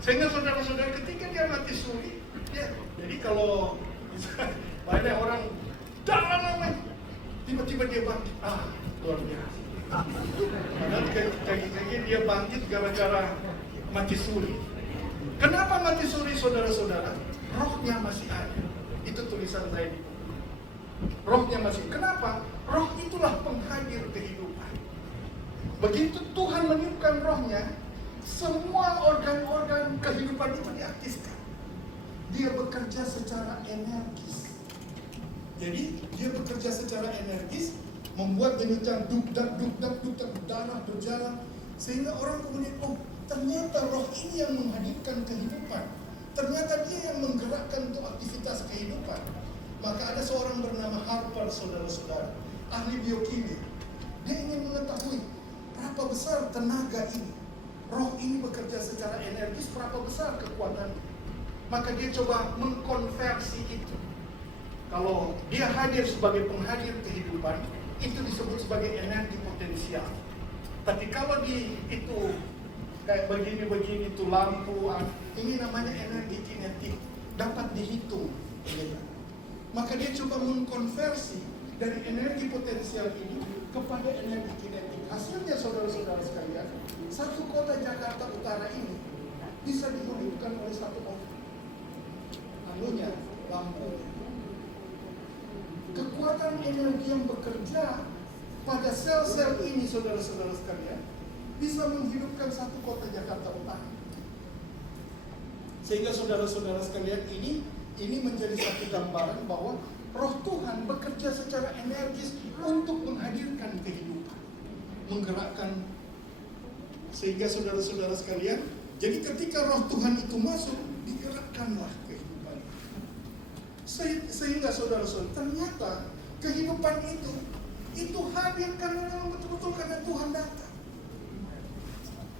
Sehingga saudara-saudara ketika dia mati suri, ya, jadi kalau banyak orang dalam tiba-tiba dia bangkit, luar biasa. Padahal kaki-kaki dia bangkit gara-gara mati suri. Kenapa mati suri, saudara-saudara? Rohnya masih ada. Itu tulisan saya. Rohnya masih. Kenapa? Roh itulah penghadir kehidupan. Begitu Tuhan meniupkan rohnya, semua organ-organ kehidupan itu diaktifkan. Dia bekerja secara energis. Jadi dia bekerja secara energis, membuat demikian duk-dak, darah berjalan, sehingga orang kemudian, ternyata roh ini yang menghadirkan kehidupan. Ternyata dia yang menggerakkan untuk aktivitas kehidupan. Maka ada seorang bernama Harper, saudara-saudara, ahli biokimia. Dia ingin mengetahui berapa besar tenaga ini. Roh ini bekerja secara energis, berapa besar kekuatannya. Maka dia coba mengkonversi itu. Kalau dia hadir sebagai penghadir kehidupan, itu disebut sebagai energi potensial. Tapi kalau itu kayak begini itu lampu, ini namanya energi kinetik, dapat dihitung. Maka dia coba mengkonversi dari energi potensial ini kepada energi kinetik. Hasilnya, saudara-saudara sekalian, satu kota Jakarta Utara ini bisa dihidupkan oleh satu orang. Anunya lampu. Kekuatan energi yang bekerja pada sel-sel ini, saudara-saudara sekalian, bisa menghidupkan satu kota Jakarta Utara. Sehingga saudara-saudara sekalian, ini menjadi satu gambaran bahwa roh Tuhan bekerja secara energis untuk menghadirkan kehidupan, menggerakkan. Sehingga saudara-saudara sekalian, jadi ketika roh Tuhan itu masuk, digerakkanlah kehidupan. Sehingga saudara-saudara, ternyata kehidupan itu hadir karena memang betul-betul karena Tuhan datang.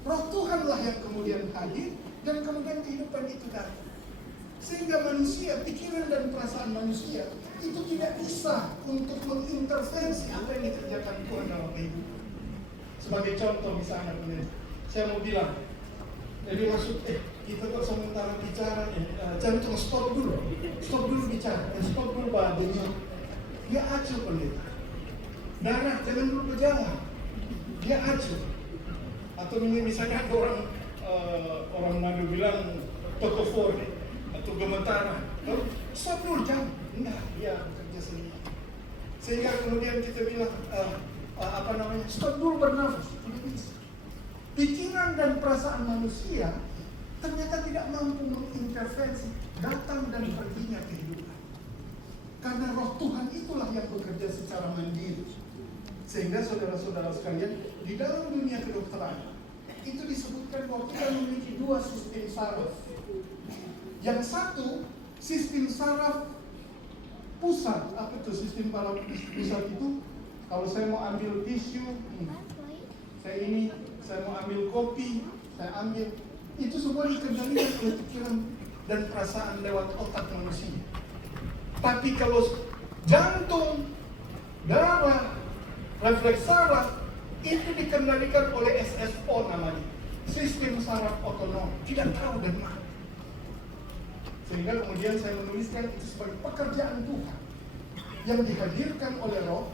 Roh Tuhanlah yang kemudian hadir dan kemudian kehidupan itu datang. Sehingga manusia, pikiran dan perasaan manusia itu tidak bisa untuk mengintervensi apa yang dikerjakan Tuhan dalam kehidupan. Sebagai contoh misalnya, saya mau bilang, jadi maksud kita kok sementara bicara, jantung stop dulu bicara, stop dulu badannya, dia acuh pendeta. Darah jangan dulu berjalan, dia acuh. Atau misalnya ada orang Nadu bilang tokofore atau gemetaran, stop dulu jangan, enggak, dia kerja sendiri. Sehingga kemudian kita bilang stop dulu bernafas, tidak bisa. Pikiran dan perasaan manusia ternyata tidak mampu mengintervensi datang dan perginya kehidupan. Karena roh Tuhan itulah yang bekerja secara mandiri. Sehingga saudara-saudara sekalian, di dalam dunia kedokteran itu disebutkan bahwa kita memiliki dua sistem saraf. Yang satu, sistem saraf pusat. Apa itu sistem saraf pusat itu? Kalau saya mau ambil tisu, saya mau ambil kopi, saya ambil, itu semua dikendalikan oleh pikiran dan perasaan lewat otak manusia. Tapi kalau jantung, darah, refleks saraf, itu dikendalikan oleh SSO namanya, sistem saraf otonom, tidak tahu dan mana. Sehingga kemudian saya menuliskan itu sebagai pekerjaan Tuhan yang dihadirkan oleh roh,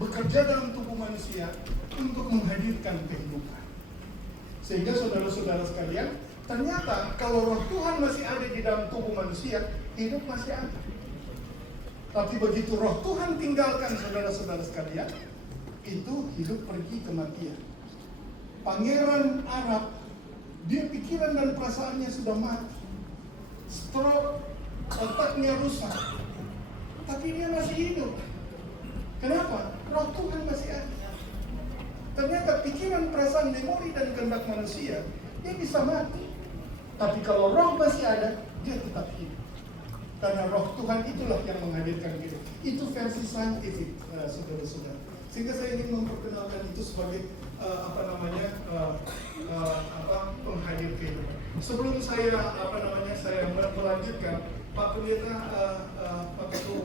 bekerja dalam tubuh manusia untuk menghadirkan kehidupan. Sehingga saudara-saudara sekalian, ternyata kalau roh Tuhan masih ada di dalam tubuh manusia, hidup masih ada. Tapi begitu roh Tuhan tinggalkan saudara-saudara sekalian, itu hidup pergi kematian. Pangeran Arab, dia pikiran dan perasaannya sudah mati, stroke, otaknya rusak, tapi dia masih hidup. Kenapa? Roh Tuhan masih ada. Ternyata pikiran, perasaan, memori, dan kehendak manusia, dia bisa mati. Tapi kalau roh masih ada, dia tetap hidup. Karena roh Tuhan itulah yang menghadirkan hidup. Itu versi saintifik, saudara-saudara. Sehingga saya ingin memperkenalkan itu sebagai penghadir kehidupan. Sebelum saya melanjutkan, Pak Pendeta, Pak Ketua